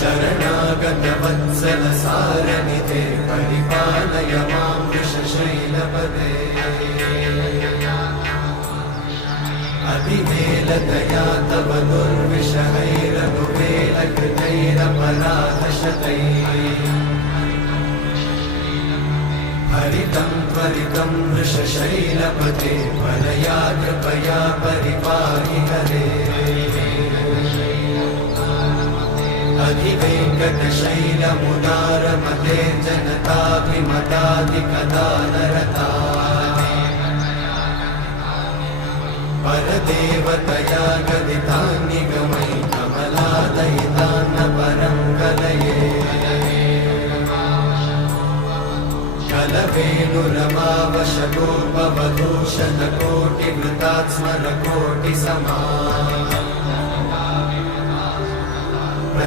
शरणागतवत्सल सारनिधे परिपालय मां वृषशैलपदे अधिवेलदया तव दुर्विषहैरनुवेलकृतैरपराधशतैः हरितं त्वरितं वृषशैलपते परया कृपया परिपाहि हरे अधिवेङ्कटशैलमुदारमते जनताभिमताधिकदानरता परदेवतया गदितान्निगमै कमलादयितान्न परं कलये कलवेणुरमावशतोपवधूषतकोटिवृतात् स्मरकोटिसमा